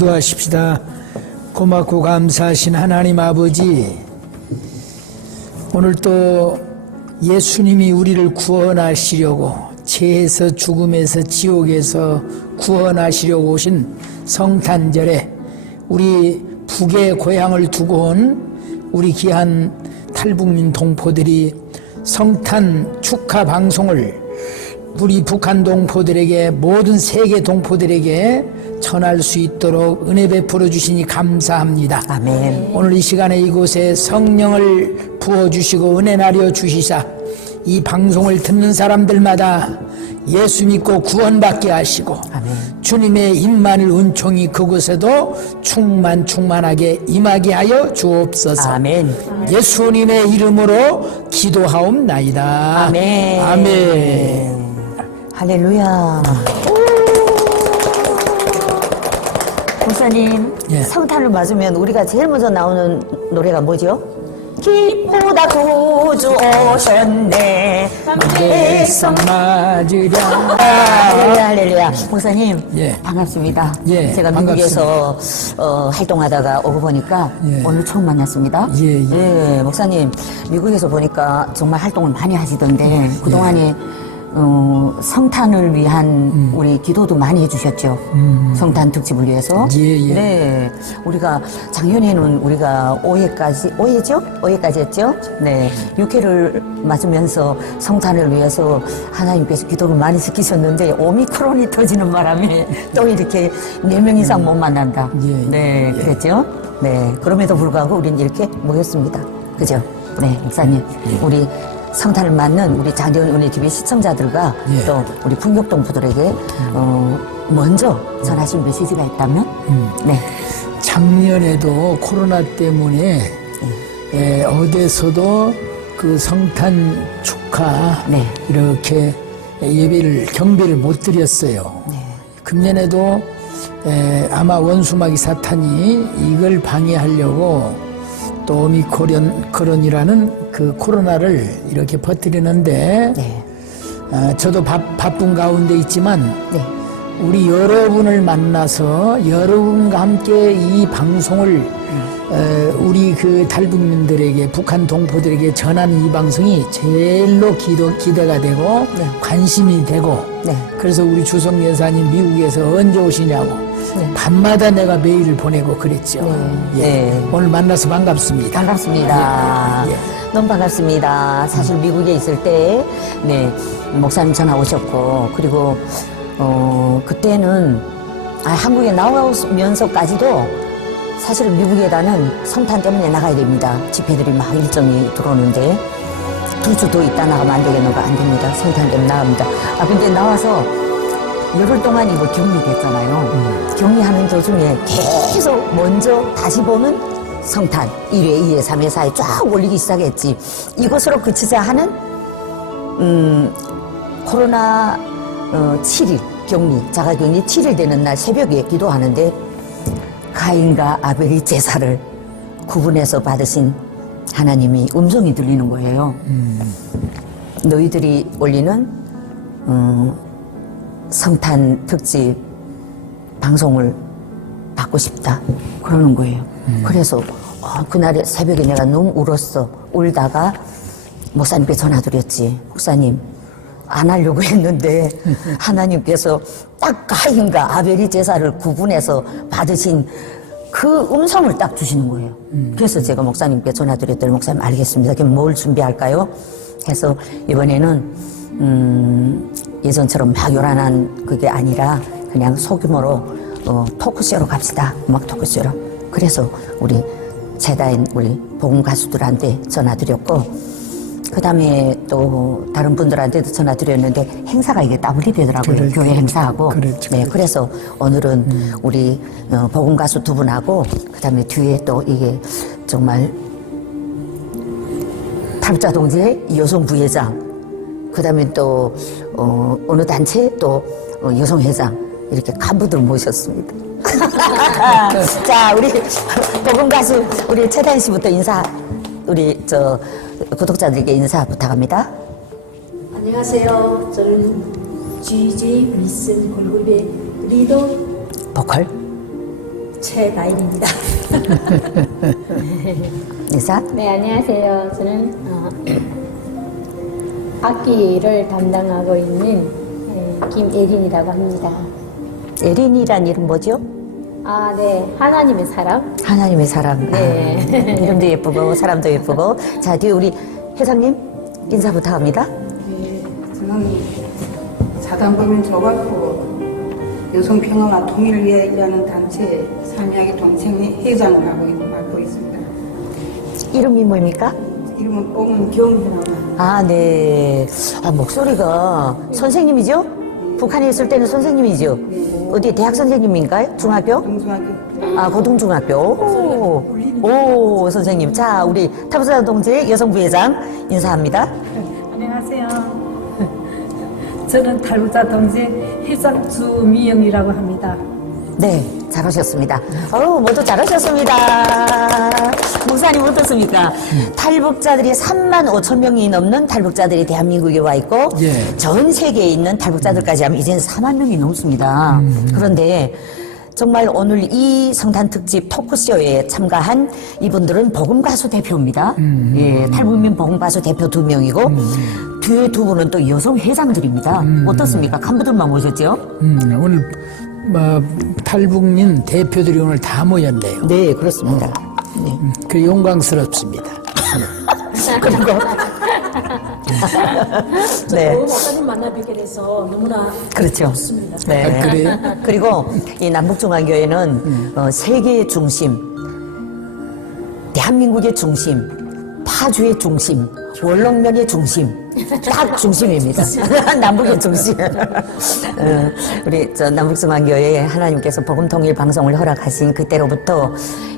기도하십시다. 고맙고 감사하신 하나님 아버지, 오늘 또 예수님이 우리를 구원하시려고 죄에서 죽음에서 지옥에서 구원하시려고 오신 성탄절에 우리 북의 고향을 두고 온 우리 귀한 탈북민 동포들이 성탄 축하 방송을 우리 북한 동포들에게 모든 세계 동포들에게 전할 수 있도록 은혜 베풀어 주시니 감사합니다. 아멘. 오늘 이 시간에 이곳에 성령을 부어 주시고 은혜 나려 주시사 이 방송을 듣는 사람들마다 예수 믿고 구원받게 하시고 아멘. 주님의 임만을 은총이 그곳에도 충만 충만하게 임하게 하여 주옵소서. 아멘. 예수님의 이름으로 기도하옵나이다. 아멘. 아멘. 할렐루야. 목사님, 예. 성탄을 맞으면 우리가 제일 먼저 나오는 노래가 뭐죠? 기쁘다 구주 오셨네. 백성 맞으랴. 할렐루야, 할렐루야. 목사님, 예. 반갑습니다. 예, 제가 미국에서 어, 활동하다가 오고 보니까 예. 오늘 처음 만났습니다. 예, 예. 목사님, 미국에서 보니까 정말 활동을 많이 하시던데 그동안에 어, 성탄을 위한 음. 우리 기도도 많이 해주셨죠. 성탄 특집을 위해서. 예, 예. 네. 우리가 작년에는 우리가 5회까지, 5회죠? 5회까지 했죠? 네. 6회를 맞으면서 성탄을 위해서 하나님께서 기도를 많이 시키셨는데 오미크론이 터지는 바람에 또 이렇게 4명 이상 못 만난다. 예, 예. 네. 그랬죠? 네. 그럼에도 불구하고 우리는 이렇게 모였습니다. 그죠? 네. 목사님. 우리 성탄을 맞는 우리 작년 은혜 TV 시청자들과 예. 또 우리 풍력동포들에게 어, 먼저 전하신 메시지가 있다면 네 작년에도 코로나 때문에 에, 어디서도 그 성탄 축하 네. 이렇게 예배를 경배를 못 드렸어요. 금년에도 에, 아마 원수마귀 사탄이 이걸 방해하려고 또 오미크론 코론이라는 그 코로나를 이렇게 퍼뜨리는데 네. 아, 저도 바, 바쁜 가운데 있지만 네. 우리 여러분을 만나서 여러분과 함께 이 방송을 어, 우리 그 탈북민들에게 북한 동포들에게 전하는 이 방송이 제일로 기도 기대가 되고 네. 관심이 되고 네. 그래서 우리 주성 여사님 미국에서 언제 오시냐고 네. 밤마다 내가 메일을 보내고 그랬죠. 네. 예. 네. 오늘 만나서 반갑습니다. 반갑습니다. 예, 예. 너무 반갑습니다. 사실 미국에 있을 때, 네, 목사님 전화 오셨고, 그리고, 어, 그때는, 아, 한국에 나오면서까지도 사실 미국에다는 성탄 때문에 나가야 됩니다. 집회들이 막 일정이 들어오는데, 두 주 더 있다 나가면 안 되겠는가? 안 됩니다. 성탄 때문에 나갑니다. 아, 근데 나와서 열흘 동안 이거 격리됐잖아요. 격리하는 도중에 계속 먼저 다시 보는 성탄 1회, 2회, 3회, 4회 쫙 올리기 시작했지. 이것으로 그치자 하는 음, 코로나 어, 7일 격리, 자가격리 7일 되는 날 새벽에 기도하는데 가인과 아벨이 제사를 구분해서 받으신 하나님이 음성이 들리는 거예요. 너희들이 올리는 음, 성탄 특집 방송을 받고 싶다 그러는 거예요. 그래서 어, 그날에 새벽에 내가 너무 울었어. 울다가 목사님께 전화 드렸지. 목사님 안 하려고 했는데 하나님께서 딱 가인과 아벨이 제사를 구분해서 받으신 그 음성을 딱 주시는 거예요. 그래서 제가 목사님께 전화 드렸더니 목사님 알겠습니다. 그럼 뭘 준비할까요? 해서 이번에는 음, 예전처럼 막 요란한 그게 아니라 그냥 소규모로 어, 토크쇼로 갑시다. 음악 토크쇼로. 그래서 우리 재다인 우리 복음 가수들한테 전화드렸고 그 다음에 또 다른 분들한테도 전화드렸는데 행사가 이게 더블이 되더라고요. 그렇죠. 교회 행사하고. 그렇죠, 네, 그래서 오늘은 우리 어, 복음 가수 두 분하고 그 다음에 뒤에 또 이게 정말 탈북자 동지의 여성 부회장, 그 다음에 또, 어, 어느 단체 또 어, 여성 회장, 이렇게 간부들 모셨습니다. 자, 우리 복음 가수, 우리 최다인 씨부터 인사, 우리 저 구독자들에게 인사 부탁합니다. 안녕하세요. 저는 GG 미슨 걸그룹의 리더 보컬? 최나인입니다. 인사? 네, 안녕하세요. 저는 어, 악기를 담당하고 있는 예, 김예린이라고 합니다. 에린이란 이름 뭐죠? 아, 네. 하나님의 사람? 하나님의 사람. 네. 아, 이름도 예쁘고 사람도 예쁘고. 자, 뒤에 우리 회장님 인사 부탁합니다. 예, 저는 사단법인 조각부 여성 평화와 통일을 위해 일하는 단체 삼양의 동생의 회장을 하고 있습니다. 이름이 뭡니까? 이름은 뽕은 경이라고 아, 네. 아, 목소리가 선생님이죠? 북한에 있을 때는 선생님이죠? 어디 대학 선생님인가요? 중학교? 동중학교 아, 고등중학교. 오, 오, 선생님. 자, 우리 탑수자 동지 여성부회장 인사합니다. 안녕하세요. 저는 탈북자 동지 회장 주미영이라고 합니다. 네, 잘하셨습니다. 어우, 모두 잘하셨습니다. 목사님 어떻습니까? 탈북자들이 3만 5천 명이 넘는 탈북자들이 대한민국에 와 있고, 예. 전 세계에 있는 탈북자들까지 하면 이제는 4만 명이 넘습니다. 그런데 정말 오늘 이 성탄 특집 토크쇼에 참가한 이분들은 복음 가수 대표입니다. 예, 탈북민 복음 가수 대표 두 명이고, 뒤에 두 분은 또 여성 회장들입니다. 어떻습니까? 간부들만 모셨죠? 음, 오늘 뭐, 탈북민 대표들이 오늘 다 모였네요. 네, 그렇습니다. 네. 그 영광스럽습니다. 그리고 네, 오, 목사님 만나 뵙게 돼서 너무나 그렇죠. 좋습니다. 네. 아, 그래요? 그리고 이 남북중앙교회는 어, 세계의 중심, 대한민국의 중심, 파주의 중심, 원롱면의 중심, 딱 중심입니다. 남북의 중심. 어, 우리 저 남북중앙교회 하나님께서 복음통일 방송을 허락하신 그때로부터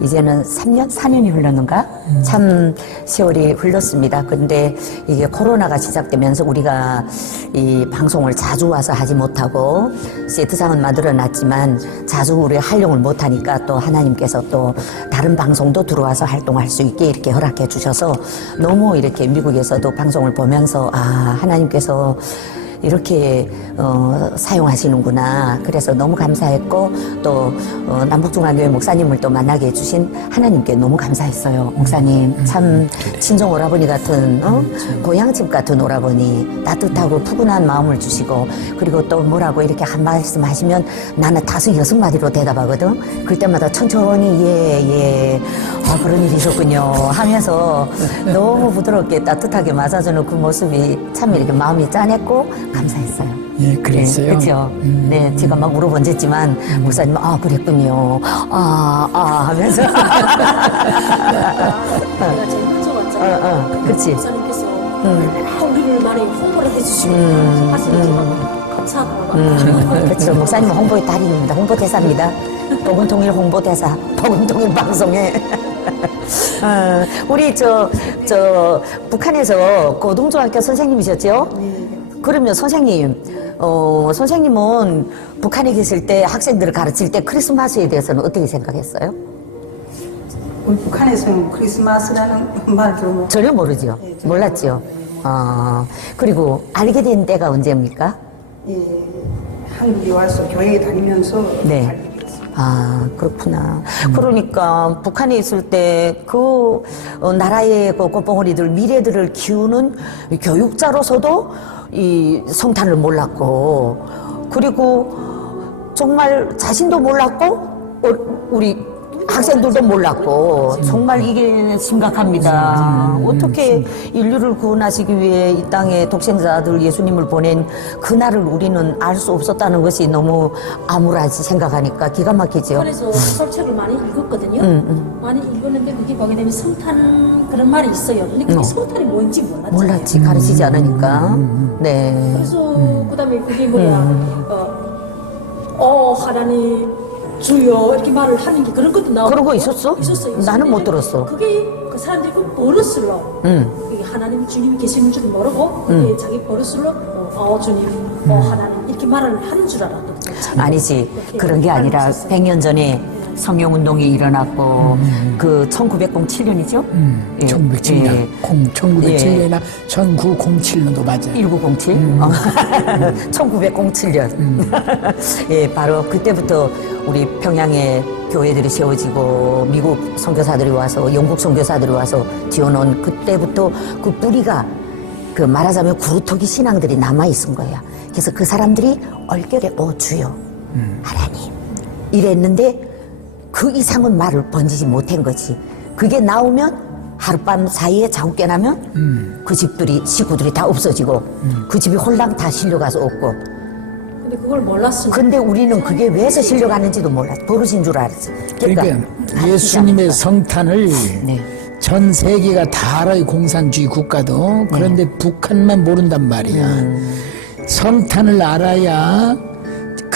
이제는 3년, 4년이 흘렀는가? 참 세월이 흘렀습니다. 근데 이게 코로나가 시작되면서 우리가 이 방송을 자주 와서 하지 못하고 세트상은 만들어 놨지만 자주 우리 활용을 못하니까 또 하나님께서 또 다른 방송도 들어와서 활동할 수 있게 이렇게 허락해 주셔서 너무 이렇게 미국 에서도 방송을 보면서 아, 하나님께서 이렇게 어, 사용하시는구나. 그래서 너무 감사했고 또 어, 남북중앙교회 목사님을 또 만나게 해주신 하나님께 너무 감사했어요. 목사님 참 친정 오라버니 같은 어? 고향집 같은 오라버니 따뜻하고 푸근한 마음을 주시고 그리고 또 뭐라고 이렇게 한 말씀 하시면 나는 다섯 여섯 마디로 대답하거든. 그때마다 천천히 예예 아 그런 일이 있었군요 하면서 너무 부드럽게 따뜻하게 맞아주는 그 모습이 참 이렇게 마음이 짠했고 감사했어요. 예, 그랬어요. 네, 그렇죠. 네, 제가 막 물어본댔지만 목사님 아 그랬군요. 아, 아 하면서 내가 제일 먼저 어, 왔잖아요. 어, 그렇지. 목사님께서 얼마나 우리를 많이 홍보를 해주시고 하시니까 감사하다고. 그렇죠. 목사님 홍보의 달인입니다. 홍보대사입니다. 복음통일 홍보대사, 복음통일 방송에. 어, 우리 저, 저, 북한에서 고등중학교 선생님이셨죠? 그러면 선생님, 어, 선생님은 북한에 계실 때 학생들을 가르칠 때 크리스마스에 대해서는 어떻게 생각했어요? 우리 북한에서는 크리스마스라는 말을 들으면 전혀 모르죠. 몰랐죠. 어, 그리고 알게 된 때가 언제입니까? 예, 한국에 와서 교회에 다니면서 네. 알게. 아, 그렇구나. 그러니까 북한에 있을 때 그 나라의 그 꽃봉오리들 미래들을 키우는 교육자로서도 이 성탄을 몰랐고 그리고 정말 자신도 몰랐고 어, 우리 학생들도 몰랐고 정말 이게 심각합니다. 어떻게 인류를 구원하시기 위해 이 땅에 독생자들 예수님을 보낸 그날을 우리는 알 수 없었다는 것이 너무 암울하지 생각하니까 기가 막히죠. 북한에서 소설책을 많이 읽었거든요. 음, 많이 읽었는데 그게 보게 되면 성탄 그런 말이 있어요. 근데 그게 어. 성탄이 뭔지 몰랐잖아요. 몰랐지 가르치지 않으니까. 네. 그래서 그다음에 그게 뭐야 어, 어 하나님 주여 이렇게 말을 하는 게 그런 것도 나오고 그런 거 있었어? 있었어요. 나는 못 들었어. 그게 그 사람들이 그 버릇으로 음. 하나님 주님이 계시는 줄 모르고 그게 자기 버릇으로 어, 어 주님 어 하나님 이렇게 말을 하는 줄 알았거든요. 참 아니지. 그런 게 아니라 알고 있었어요. 100년 전에 성령운동이 일어났고 그 1907년이죠? 음, 예, 1907년, 예. 1907년이나 1907년도 맞아요. 1907? 어. 1907년. 예, 바로 그때부터 우리 평양에 교회들이 세워지고 미국 선교사들이 와서 영국 선교사들이 와서 지어놓은 그때부터 그 뿌리가 그 말하자면 구루터기 신앙들이 남아 있은 거야. 그래서 그 사람들이 얼결에 어 주여 하나님 이랬는데 그 이상은 말을 번지지 못한 거지. 그게 나오면 하룻밤 사이에 자고 깨나면 그 집들이 식구들이 다 없어지고 그 집이 홀랑 다 실려가서 없고. 근데 그걸 몰랐으니까. 근데 우리는 그게 왜서 실려가는지도 몰라. 버릇인 줄 알았지. 그러니까 다 예수님의 성탄을 네. 전 세계가 다 알아요 공산주의 국가도. 그런데 북한만 모른단 말이야. 성탄을 알아야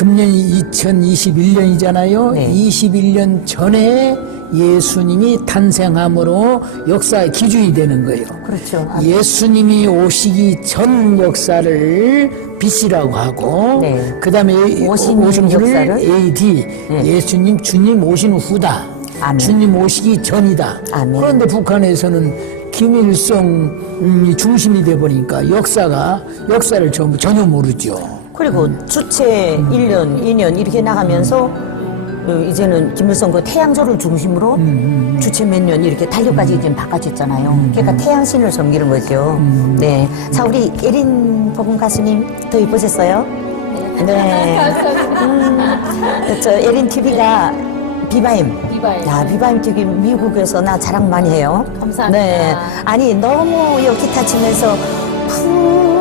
금년이 2021년이잖아요 네. 21년 전에 예수님이 탄생함으로 역사의 기준이 되는 거예요 그렇죠. 아, 예수님이 오시기 전 역사를 BC라고 하고 네. 그 다음에 오신 오신 역사를? 역사를 AD 예수님 주님 오신 후다 아멘. 주님 오시기 전이다 아멘. 그런데 북한에서는 김일성이 중심이 돼 버리니까 역사가 역사를 전부 전혀 모르죠 그리고 주체 1년, 2년 이렇게 나가면서 어, 이제는 김일성 그 태양절을 중심으로 주체 몇 년 이렇게 달력까지 이제 바꿔줬잖아요. 그러니까 태양신을 섬기는 거죠. 네. 자, 우리 예린 복음 가수님 더 이쁘셨어요? 네. 음, 저 예린 TV가 비바임. 비바임. 야, 비바임 TV 미국에서 나 자랑 많이 해요. 감사합니다. 네. 아니, 너무 이 기타 치면서 푸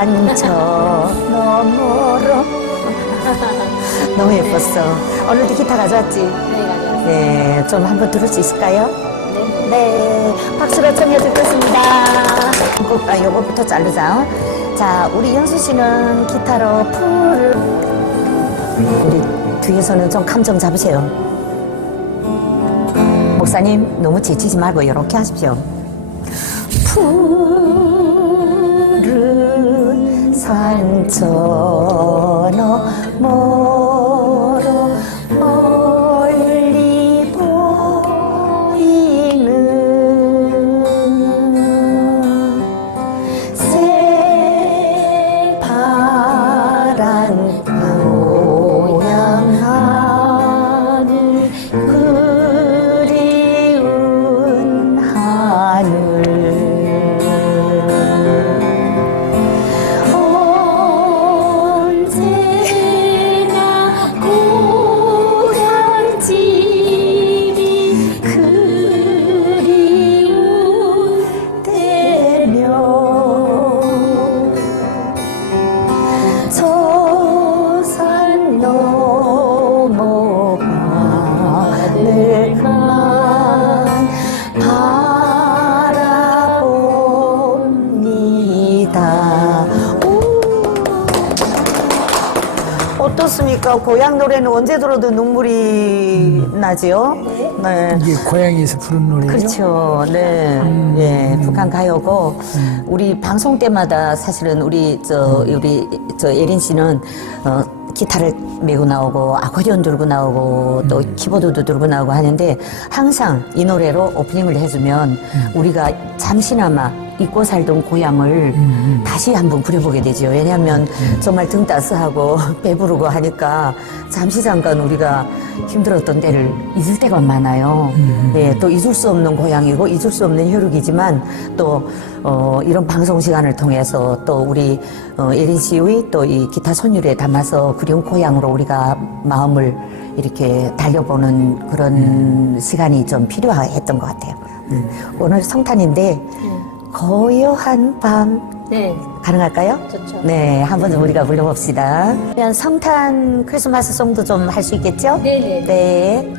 른 산저 너머로 너무 예뻤어. 오늘도 기타 가져왔지? 네, 가져왔습니다. 네. 좀 한번 들을 수 있을까요? 네. 네, 박수로 청해 듣겠습니다. 꼭, 아, 요거부터 자르자. 자, 우리 영수 씨는 기타로 풀을. 우리 뒤에서는 좀 감정 잡으세요. 목사님, 너무 지치지 말고 이렇게 하십시오. 푸 른 산저 너 고향 노래는 언제 들어도 눈물이 나지요? 네. 이게 고향에서 부른 노래예요 그렇죠. 네. 예, 북한 가요고 우리 방송 때마다 사실은 우리 저 우리 저 예린 씨는 어 기타를 메고 나오고 아코디언 들고 나오고 또 키보드도 들고 나오고 하는데 항상 이 노래로 오프닝을 해주면 우리가 잠시나마 잊고 살던 고향을 다시 한번 부려보게 되죠. 왜냐하면 정말 등 따스하고 배부르고 하니까 잠시 잠깐 우리가 힘들었던 때를 잊을 때가 많아요. 네, 또 잊을 수 없는 고향이고 잊을 수 없는 혈육이지만 또 어, 이런 방송 시간을 통해서 또 우리 어, 예린 씨의 또 이 기타 선율에 담아서 그리운 고향으로 우리가 마음을 이렇게 달려보는 그런 시간이 좀 필요했던 것 같아요. 음. 오늘 성탄인데 고요한 밤 네, 가능할까요? 좋죠. 네, 한 번 우리가 불러봅시다. 그러면 성탄 크리스마스 송도 좀 할 수 있겠죠? 네네. 네.